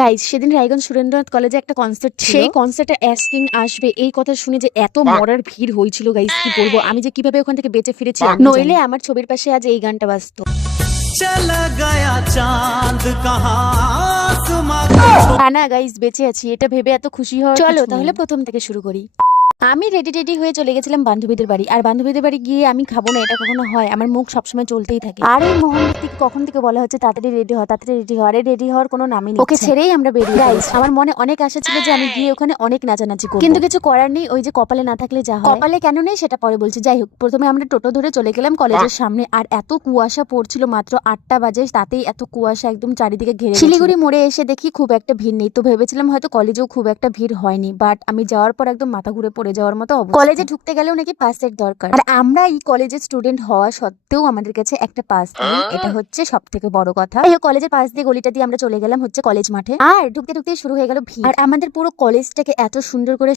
Guys সেদিন রায়গঞ্জ সুরেন্দ্রনাথ কলেজে একটা কনসার্ট ছিল। সেই কনসার্টে অ্যাস্কিং আসবে এই কথা শুনে যে এত মরার ভিড় হয়েছিল গাইজ, কি বলবো। আমি যে কিভাবে ওখান থেকে বেঁচে ফিরেছি নইলে আমার ছবির পাশে আজ এই গানটা বাজতো। चला गया चांद कहाँ आसमां আনা গাইজ বেঁচে আছি, এটা ভেবে এত খুশি হওয়ার চলো তাহলে প্রথম থেকে শুরু করি। আমি রেডি হয়ে চলে গেছিলাম বান্ধবীদের বাড়ি। আর বান্ধবীদের বাড়ি গিয়ে আমি খাবো না, এটা কখনো হয়? আমার মুখ সবসময় চলতেই থাকে। আর এই মোহন থেকে কখন থেকে বলা হচ্ছে তাড়াতাড়ি রেডি হওয়া, তাড়াতাড়ি রেডি হওয়া। আরে রেডি হওয়ার কোনো নামই নেই। ওকে ছেড়েই আমরা বেরিয়ে গাইস। আমার মনে অনেক আশা ছিল যে আমি গিয়ে ওখানে অনেক নাচানাচি করব, কিন্তু কিছু করার নেই। ওই যে কপালে না থাকলে যা হয়। কপালে কেন নেই সেটা পরে বলছি। যাই হোক, প্রথমে আমরা টোটো ধরে চলে গেলাম কলেজের সামনে। আর এত কুয়াশা পড়ছিল, মাত্র 8টা বাজে, তাতেই এত কুয়াশা একদম চারিদিকে ঘিরে। শিলিগুড়ি মোড়ে এসে দেখি খুব একটা ভিড় নেই, তো ভেবেছিলাম হয়তো কলেজেও খুব একটা ভিড় হয়নি। বাট আমি যাওয়ার পর একদম মাথা ঘুরে পড়ে যাওয়ার মতো অবস্থা। কলেজে ঢুকতে গেলেও নাকি পাসের দরকার, আর আমরা এই কলেজের স্টুডেন্ট হওয়া সত্ত্বেও আমাদের কাছে একটা পাস নেই। এটা হচ্ছে সব থেকে বড় কথা। এই কলেজের পাশ দিয়ে গলিটা দিয়ে আমরা চলে গেলাম হচ্ছে কলেজ মাঠে। আর ঢুকতে ঢুকতে শুরু হয়ে গেল ভিড়। আর আমাদের পুরো কলেজটাকে এত সুন্দর করে